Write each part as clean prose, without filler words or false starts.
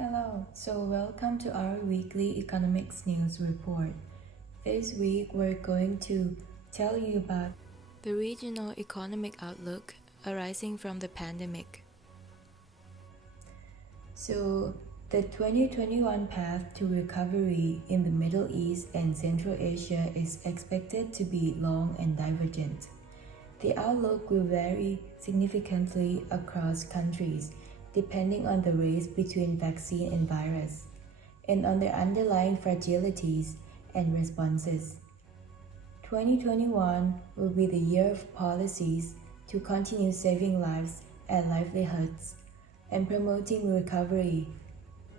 Hello, so welcome to our weekly economics news report. This week we're going to tell you about the regional economic outlook arising from the pandemic. So, the 2021 path to recovery in the Middle East and Central Asia is expected to be long and divergent. The outlook will vary significantly across countries, depending on the race between vaccine and virus, and on their underlying fragilities and responses. 2021 will be the year of policies to continue saving lives and livelihoods and promoting recovery,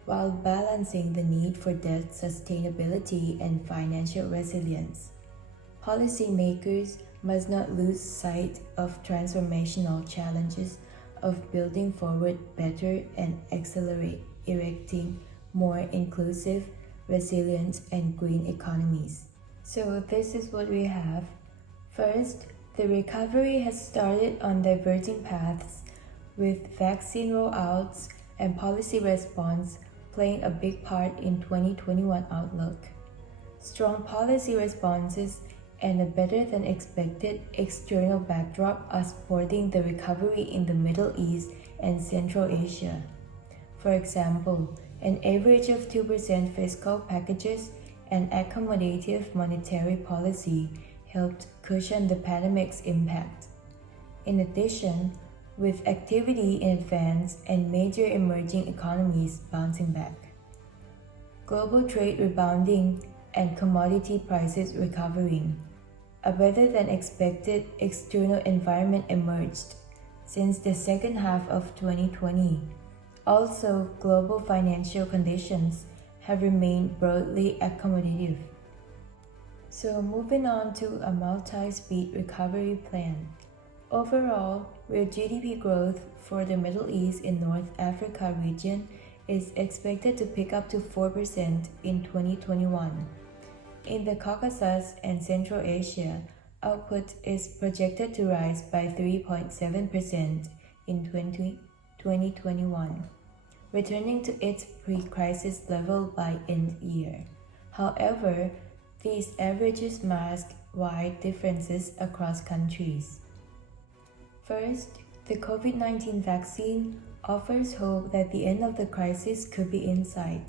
while balancing the need for debt sustainability and financial resilience. Policymakers must not lose sight of transformational challenges of building forward better and accelerate erecting more inclusive, resilient, and green economies. So this is what we have. First, the recovery has started on diverging paths, with vaccine rollouts and policy response playing a big part in 2021 outlook. Strong policy responses and a better-than-expected external backdrop are supporting the recovery in the Middle East and Central Asia. For example, an average of 2% fiscal packages and accommodative monetary policy helped cushion the pandemic's impact. In addition, with activity in advanced and major emerging economies bouncing back, global trade rebounding, and commodity prices recovering, a better-than-expected external environment emerged since the second half of 2020. Also, global financial conditions have remained broadly accommodative. So moving on to a multi-speed recovery plan. Overall, real GDP growth for the Middle East and North Africa region is expected to pick up to 4% in 2021. In the Caucasus and Central Asia, output is projected to rise by 3.7% in 2021, returning to its pre-crisis level by end year. However, these averages mask wide differences across countries. First, the COVID-19 vaccine offers hope that the end of the crisis could be in sight.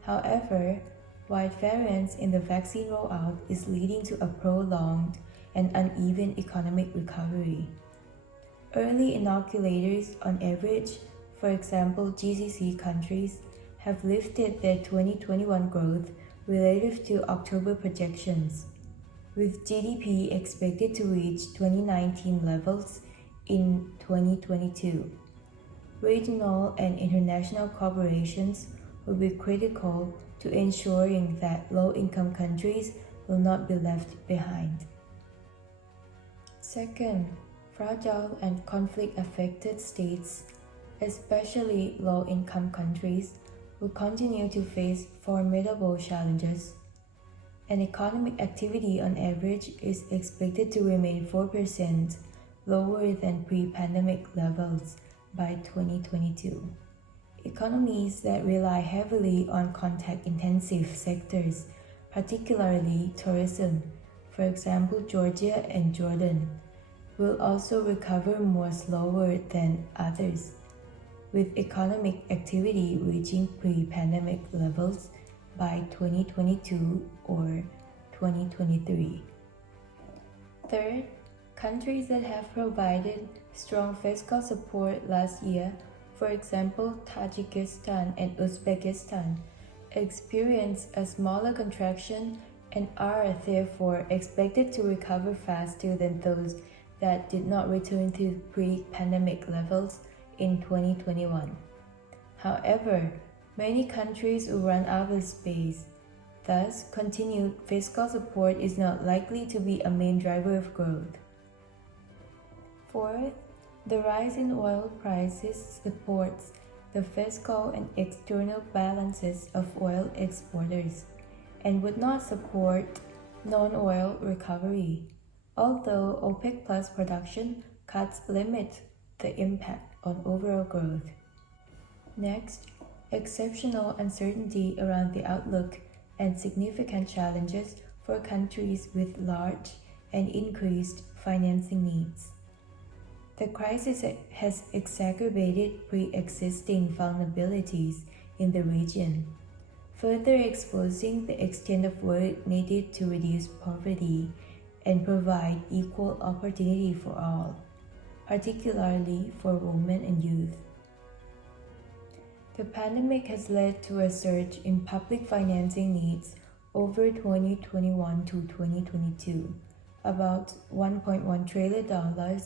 However, wide variance in the vaccine rollout is leading to a prolonged and uneven economic recovery. Early inoculators, on average, for example GCC countries, have lifted their 2021 growth relative to October projections, with GDP expected to reach 2019 levels in 2022. Regional and international cooperations will be critical to ensuring that low-income countries will not be left behind. Second, fragile and conflict-affected states, especially low-income countries, will continue to face formidable challenges. And economic activity on average is expected to remain 4% lower than pre-pandemic levels by 2022. Economies that rely heavily on contact-intensive sectors, particularly tourism, for example Georgia and Jordan, will also recover more slower than others, with economic activity reaching pre-pandemic levels by 2022 or 2023. Third, countries that have provided strong fiscal support last year, for example Tajikistan and Uzbekistan, experience a smaller contraction and are therefore expected to recover faster than those that did not return to pre-pandemic levels in 2021. However, many countries will run out of space. Thus, continued fiscal support is not likely to be a main driver of growth. Fourth, the rise in oil prices supports the fiscal and external balances of oil exporters and would not support non-oil recovery, although OPEC Plus production cuts limit the impact on overall growth. Next, exceptional uncertainty around the outlook and significant challenges for countries with large and increased financing needs. The crisis has exacerbated pre-existing vulnerabilities in the region, further exposing the extent of work needed to reduce poverty and provide equal opportunity for all, particularly for women and youth. The pandemic has led to a surge in public financing needs over 2021 to 2022, about $1.1 trillion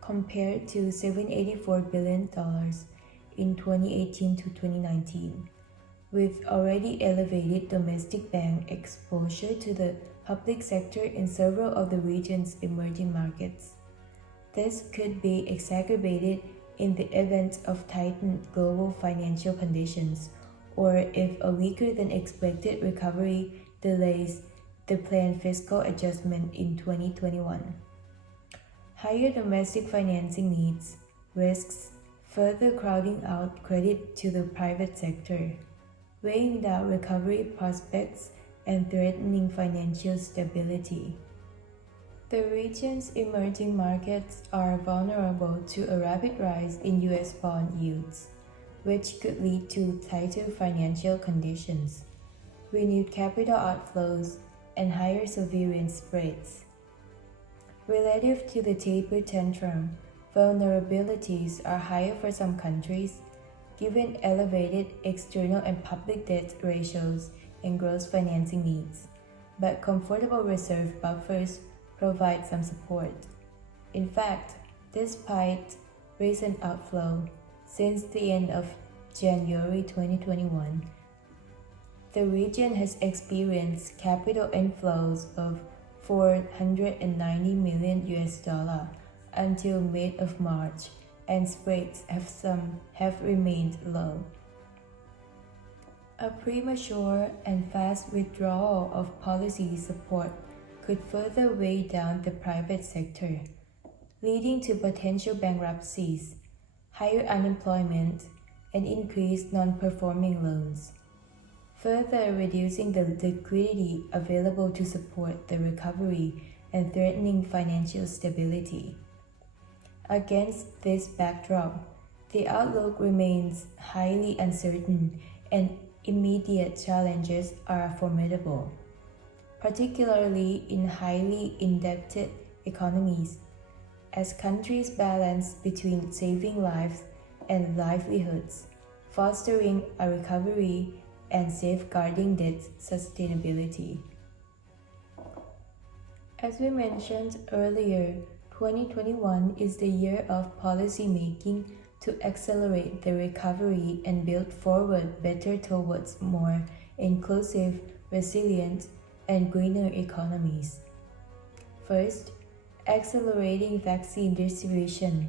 compared to $784 billion in 2018 to 2019, with already elevated domestic bank exposure to the public sector in several of the region's emerging markets. This could be exacerbated in the event of tightened global financial conditions, or if a weaker than expected recovery delays the planned fiscal adjustment in 2021. Higher domestic financing needs risks further crowding out credit to the private sector, weighing down recovery prospects and threatening financial stability. The region's emerging markets are vulnerable to a rapid rise in U.S. bond yields, which could lead to tighter financial conditions, renewed capital outflows, and higher sovereign spreads. Relative to the taper tantrum, vulnerabilities are higher for some countries, given elevated external and public debt ratios and gross financing needs, but comfortable reserve buffers provide some support. In fact, despite recent outflow since the end of January 2021, the region has experienced capital inflows of $490 million until mid of March, and spreads have remained low. A premature and fast withdrawal of policy support could further weigh down the private sector, leading to potential bankruptcies, higher unemployment, and increased non-performing loans, further reducing the liquidity available to support the recovery and threatening financial stability. Against this backdrop, the outlook remains highly uncertain and immediate challenges are formidable, particularly in highly indebted economies, as countries balance between saving lives and livelihoods, fostering a recovery and safeguarding debt sustainability. As we mentioned earlier, 2021 is the year of policy making to accelerate the recovery and build forward better towards more inclusive, resilient, and greener economies. First, accelerating vaccine distribution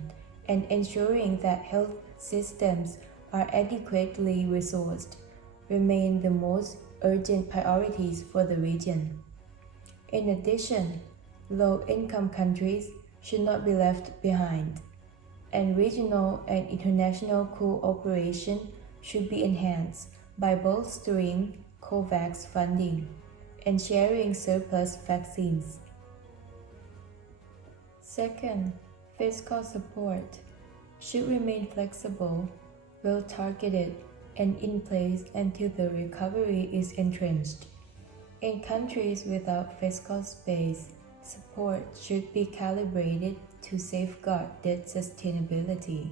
and ensuring that health systems are adequately resourced remain the most urgent priorities for the region. In addition, low-income countries should not be left behind, and regional and international cooperation should be enhanced by bolstering COVAX funding and sharing surplus vaccines. Second, fiscal support should remain flexible, well-targeted, and in place until the recovery is entrenched. In countries without fiscal space, support should be calibrated to safeguard debt sustainability.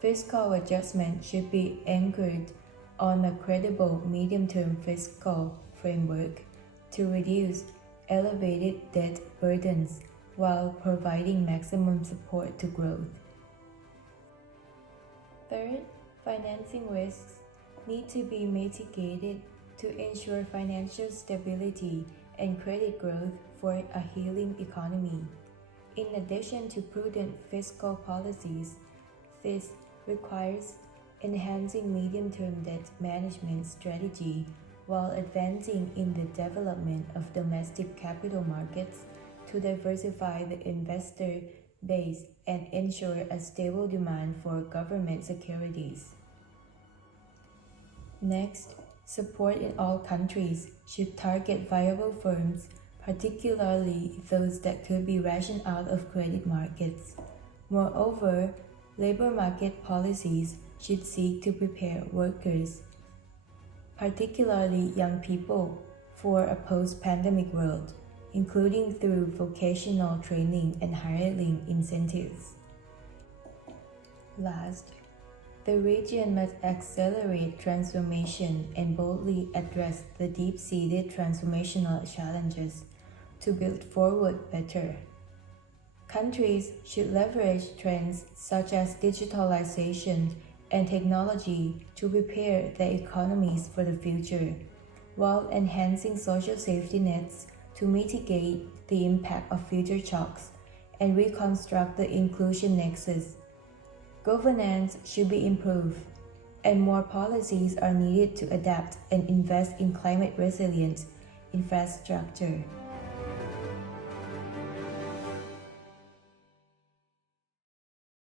Fiscal adjustment should be anchored on a credible medium-term fiscal framework to reduce elevated debt burdens while providing maximum support to growth. Third, financing risks need to be mitigated to ensure financial stability and credit growth for a healing economy. In addition to prudent fiscal policies, this requires enhancing medium-term debt management strategy while advancing in the development of domestic capital markets to diversify the investor base and ensure a stable demand for government securities. Next, support in all countries should target viable firms, particularly those that could be rationed out of credit markets. Moreover, labor market policies should seek to prepare workers, particularly young people, for a post-pandemic world, including through vocational training and hiring incentives. Last, the region must accelerate transformation and boldly address the deep-seated transformational challenges to build forward better. Countries should leverage trends such as digitalization and technology to prepare their economies for the future, while enhancing social safety nets to mitigate the impact of future shocks and reconstruct the inclusion nexus. Governance should be improved, and more policies are needed to adapt and invest in climate resilient infrastructure.